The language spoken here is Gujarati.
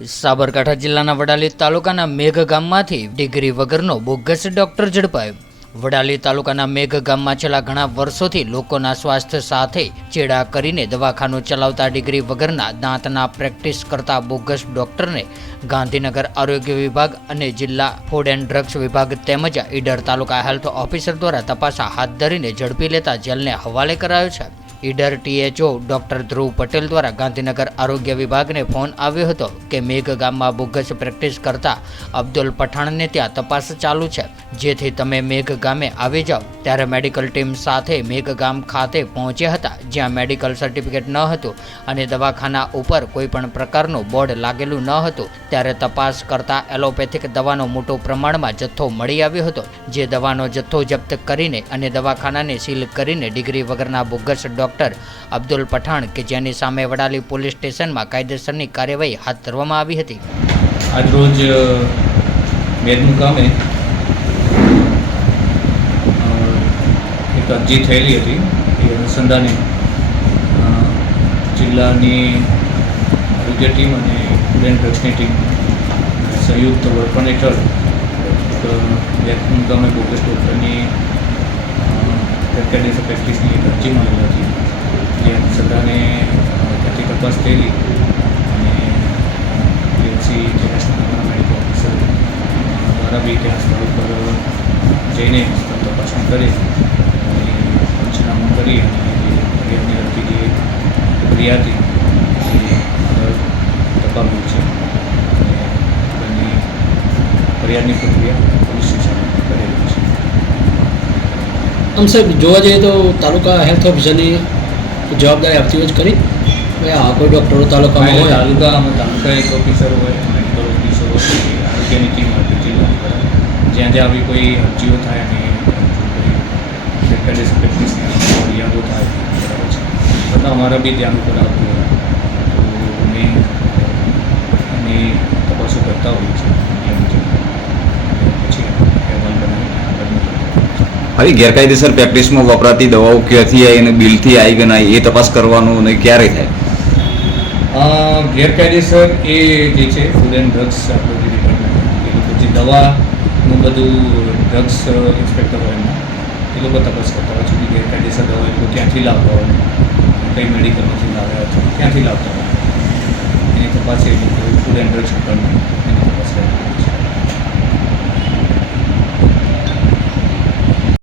સાબરકાંઠા જિલ્લાના વડાલી તાલુકાના મેઘ ગામમાંથી ડિગ્રી વગરનો બોગસ ડોક્ટર ઝડપાયો। વડાલી તાલુકાના મેઘ ગામમાં છેલ્લા ઘણા વર્ષોથી લોકોના સ્વાસ્થ્ય સાથે ચેડા કરીને દવાખાનું ચલાવતા ડિગ્રી વગરના દાંતના પ્રેક્ટિસ કરતા બોગસ ડોક્ટરને ગાંધીનગર આરોગ્ય વિભાગ અને જિલ્લા ફૂડ એન્ડ ડ્રગ્સ વિભાગ તેમજ ઈડર તાલુકા હેલ્થ ઓફિસર દ્વારા તપાસ હાથ ધરીને ઝડપી લેતા જેલને હવાલે કરાયો છે। ઈડર THO ડોક્ટર ધ્રુવ પટેલ દ્વારા ગાંધીનગર આરોગ્ય વિભાગને ફોન આવ્યો હતો કે મેઘ ગામમાં બોગસ પ્રેક્ટિસ કરતા અબ્દુલ પઠાણને ત્યાં તપાસ ચાલુ છે, જેથી તમે મેઘ ગામે આવી જાઓ। ત્યારે મેડિકલ ટીમ સાથે મેઘ ગામ ખાતે પહોંચ્યા હતા, જ્યાં મેડિકલ સર્ટિફિકેટ ન હતું અને દવાખાના ઉપર કોઈ પણ પ્રકારનું બોર્ડ લાગેલું ન હતું। ત્યારે તપાસ કરતા એલોપેથિક દવાનો મોટો પ્રમાણમાં જથ્થો મળી આવ્યો હતો, જે દવાનો જથ્થો જપ્ત કરીને અને દવાખાનાને સીલ કરીને ડિગ્રી વગરના બોગસ ડોક્ટર અબ્દુલ પઠાણ કે જેની સામે વડાલી પોલીસ સ્ટેશનમાં કાયદેસરની કાર્યવાહી હાથ ધરવામાં આવી હતી। આજરોજ મેઘ મુકામે એક અરજી થયેલી હતી એ અનુસંધાને જિલ્લાની આરોગ્ય ટીમ અને ફૂડ એન્ડ ડ્રગ્સની ટીમ સંયુક્ત વડપણ હેઠળ મેઘ મુકામે બોગસ ડોક્ટરની ગેરકાયદેસર પ્રેક્ટિસની એક અરજી મળેલી હતી, જે અનુસંધાને ત્યાંથી તપાસ થયેલી અને PHC નેશનલ મેડિકલ ઓફિસર દ્વારા બી ત્યાં સ્થળ ઉપર જઈને તપાસ કરી અને પંચનામું કરી અને જે ફરિયાદની લગતી જે પ્રક્રિયા હતી એ તપાવ્યું છે અને ફરિયાદની પ્રક્રિયા પોલીસ સ્ટેશનમાં કરેલી છે। આમ સાહેબ જોવા જઈએ તો તાલુકા હેલ્થ ઓફિસરની જવાબદારી આપતી જ કરી ભાઈ આ કોઈ ડૉક્ટરો તાલુકામાં હોય તાલુકા હેલ્થ ઓફિસર હોય, મેડિકલ ઓફિસર હોય, આરોગ્યની ટીમ હોય જિલ્લા જ્યાં જ્યાં આવી કોઈ અરજીઓ થાય અને કોઈ ગેરકાયદેસર પ્રેક્ટિસની ફરિયાદો થાય બરાબર છે, બધા અમારા બી ધ્યાન ઉપર આવતું હોય તો અમે એની તપાસો કરતા હોઈએ છીએ એ મુજબ પછી અહેવાલ બનાવીને આગળનું હવે ગેરકાયદેસર પ્રેક્ટિસમાં વપરાતી દવાઓ ક્યાંથી આવી અને બિલથી આવી કે ના એ તપાસ કરવાનું અને ક્યારે થાય? ગેરકાયદેસર એ જે છે ફૂડ એન્ડ ડ્રગ્સ આપણો જે ડિપાર્ટમેન્ટ એ લોકો જે દવાનું બધું ડ્રગ્સ ઇન્સ્પેક્ટર હોય એમાં એ લોકો તપાસ કરતા હોય છે કે ગેરકાયદેસર દવા એ લોકો ક્યાંથી લાવતા હોય, કઈ મેડિકલમાંથી લાવ્યા હોય, ક્યાંથી લાવતા હોય, એની તપાસ એ લોકો ફૂડ એન્ડ ડ્રગ્સ ડિપાર્ટમેન્ટ એની તપાસ કરે।